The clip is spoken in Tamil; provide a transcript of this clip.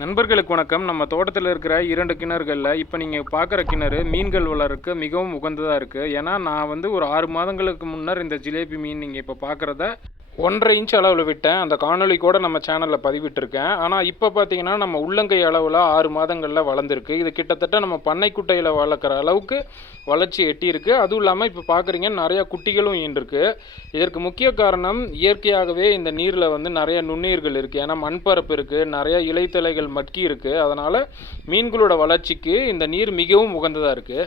நண்பர்களுக்கு வணக்கம். நம்ம தோட்டத்தில் இருக்கிற 2 கிணறுகளில் இப்போ நீங்கள் பார்க்குற கிணறு மீன்கள் வளர்க்க மிகவும் உகந்ததாக இருக்குது. ஏன்னா நான் ஒரு 6 மாதங்களுக்கு முன்னர் இந்த ஜிலேபி மீன் நீங்கள் இப்போ பார்க்குறத 1.5 இன்ச் அளவில் விட்டேன். அந்த காணொளி கூட நம்ம சேனலில் பதிவிட்டிருக்கேன். ஆனால் இப்போ பார்த்தீங்கன்னா நம்ம உள்ளங்கை அளவில் 6 மாதங்களில் வளர்ந்துருக்கு. இது கிட்டத்தட்ட நம்ம பண்ணைக்குட்டையில் வளர்க்குற அளவுக்கு வளர்ச்சி எட்டியிருக்கு. அதுவும் இல்லாமல் இப்போ பார்க்குறீங்க நிறையா குட்டிகளும் ஈன்றிருக்கு. இதற்கு முக்கிய காரணம் இயற்கையாகவே இந்த நீரில் நிறைய நுண்ணுயிர்கள் இருக்குது. ஏன்னா மண்பரப்பு இருக்குது, நிறையா இலைத்தலைகள் மக்கி இருக்குது. அதனால் மீன்களோட வளர்ச்சிக்கு இந்த நீர் மிகவும் உகந்ததாக இருக்குது.